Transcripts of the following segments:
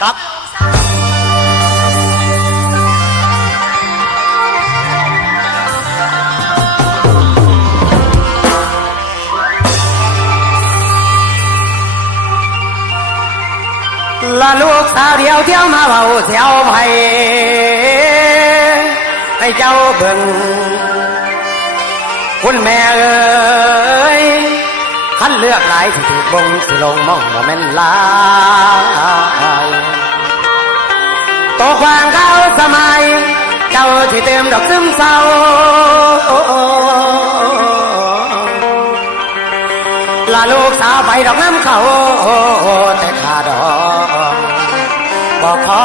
ครับละลูกสาวเดียวเที่ยวมาเบาเที่ยวไผให้เจ้าเบิ่งคุณแม่เอ้ย ขันเลือกหลายที่ถูกบงสิลงมองว่าแม่นลายตกวางเขาสมัย เจ้าที่เต็มดอกซึมเศร้าลาลูกสาวไปดอกน้ำเขา แต่ขาดอกบอกขอ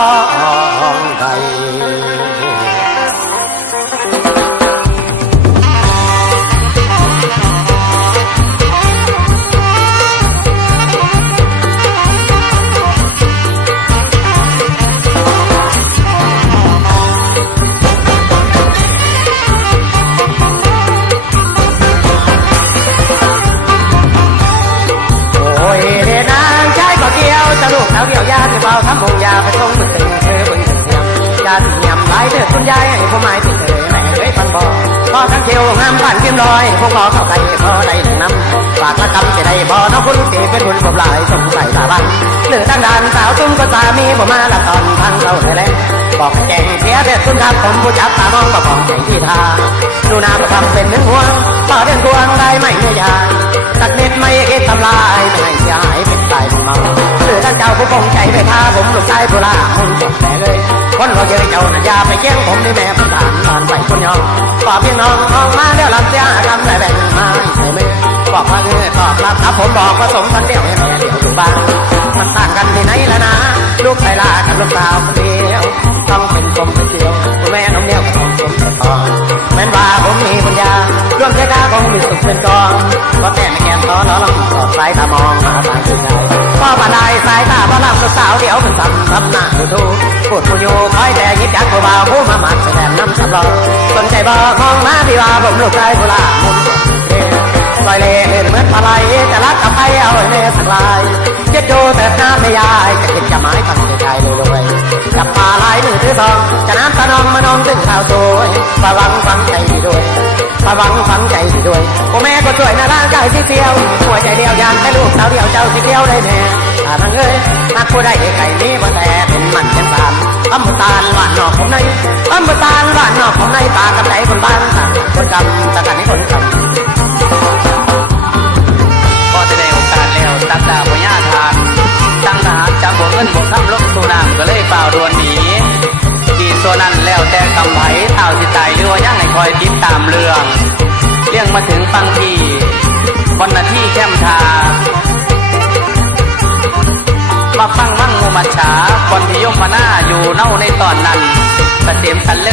ใด ตะลูกสาวเดียวยาที่เบาทำมงยาไปทรงมือตึงเธอบนเสียมยาที่ยำลายเดือดคุณยายให้ผู้หมายที่เธอแม่เคยฟังบอกพอทั้งเขียวงามผ่านเพียมลอยพวกรอเข้าไปพอได้หนึ่งน้ำฝากละคำจะได้บ่น้องคุณเสียเป็นบุญผมหลายสงสัยสาบันหรือตั้งดานสาวตุ้มก็สามีผมมาละตอนทางเราเลยแหละบอกแจ้งเสียเด็ดคุณครับผมผู้จับตามองประกองใจที่ทาดูหน้าประทับเป็นหนึ่งห่วงต่อเดินทวงได้ไหมเนื้อยาสักนิดไม่คิดทำลายไม่ให้เสียหายเป็นตายเมาหรือท่านเจ้าผู้คงใจไปพาผมลูกชายผู้ลาคงจบแต่เลย คนเราเยอะเจ้าน่ะยาไปเกี้ยงผมนี่แม่ผู้ฐานผ่านไปคนยองฝากพี่น้องห้องมาเดี๋ยวลำเสียกำได้แบ่งมาใส่มือบอกว่าเงื่อบอกรับครับผมบอกผสมกันเดียวให้แม่เดียวอยู่บ้านมันต่างกันที่ไหนแล้วนะ ลูกชายลากับลูกสาวคนเดียวต้องเป็นกลมเป็นเดียวคุณแม่น้องเดียวกับน้องผมเป็นทองแม่นว่าผมมีปัญญาร่วมใจกาคงมีสุขเป็นกองก็แต่ไม่แก่นตอนล้อลองสอดสายตามองมาทางที่ใพูดผู้อยู่คอยแต่ยิบยักผู้บ่าวผู้มาหมัดแสดงน้ำสำรองสนใจบอกมองมาพี่ว่าผมลูกชายผู้ล่ามุนซอยเล่เห็นเหมือนปลาไหลจะรักกับใครเอาให้แม่สักลายเจ็ดดูแต่น้ำไม่ยายจะเห็นจะหมายตั้งใจเลยรวยจับปลาไหลมือถือซองจะน้ำตะนองมานองถึงข่าวสวยระวังฟังใจดีด้วยระวังฟังใจดีด้วยพ่อแม่ก็ช่วยนะร่างกายที่เสียวหัวใจเดียวยานแต่ลูกสาวเดียวเจ้าที่เดียวได้แน่ถ้าทังเอ้ยนักผู้ใดไก่นี้บ่แต่ ปากกับใจคนบ้านต่างคนกำตะกันให้คนกำพอจะได้โอกาสแล้วตักดาพญาทานตั้งทหารจับหัวเงินบวกคำลบสู่น้ำก็เลยเปล่าดวนหนีดีส่วนนั้นแล้วแต่กำไผเท่าสิตายหรือว่ายังให้คอยติดตามเรื่อง เรื่องมาถึงฟังทีวันนาที่แช่มทามาฟังมั่งงูมัจฉาบนที่ยมมาหน้าอยู่เน่าในตอนนั้นเกษมสันเรื่เลื่อนมันขึ้นสนุกนเล